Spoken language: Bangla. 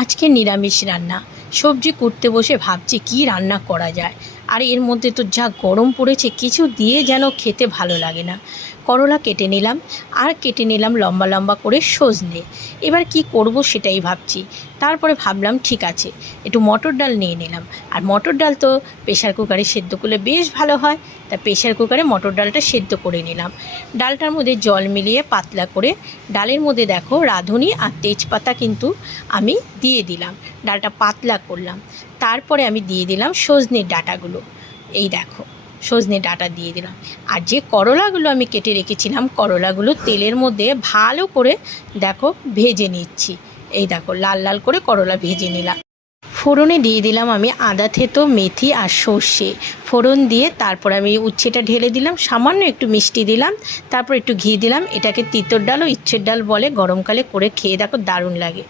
আজকে নিরামিষ রান্না। সবজি কুটতে বসে ভাবছি কী রান্না করা যায়। আর এর মধ্যে তো যা গরম পড়েছে, কিছু দিয়ে যেন খেতে ভালো লাগে না। করলা কেটে নিলাম, আর কেটে নিলাম লম্বা লম্বা করে সজনে। এবার কি করব সেটাই ভাবছি। তারপরে ভাবলাম ঠিক আছে, একটু মটর ডাল নিয়ে নিলাম। আর মটর ডাল তো প্রেশার কুকারে সেদ্ধ করলে বেশ ভালো হয়। তা প্রেশার কুকারে মটর ডালটা সেদ্ধ করে নিলাম। ডালটার মধ্যে জল মিলিয়ে পাতলা করে, ডালের মধ্যে দেখো রাঁধুনি আর তেজপাতা কিন্তু আমি দিয়ে দিলাম। ডালটা পাতলা করলাম। তারপরে আমি দিয়ে দিলাম সজনের ডাঁটাগুলো। এই দেখো, সজনে ডাঁটা দিয়ে দিলাম। আর যে করলাগুলো আমি কেটে রেখেছিলাম, করলাগুলো তেলের মধ্যে ভালো করে দেখো ভেজে নিচ্ছি। এই দেখো, লাল লাল করে করলা ভেজে নিলাম। ফোড়নে দিয়ে দিলাম আমি আদা থেতো, মেথি আর সর্ষে। ফোড়ন দিয়ে তারপর আমি উচ্ছেটা ঢেলে দিলাম, সামান্য একটু মিষ্টি দিলাম, তারপর একটু ঘি দিলাম। এটাকে তিতর ডাল ও ইচ্ছের ডাল বলে, গরমকালে করে খেয়ে দেখো, দারুণ লাগে।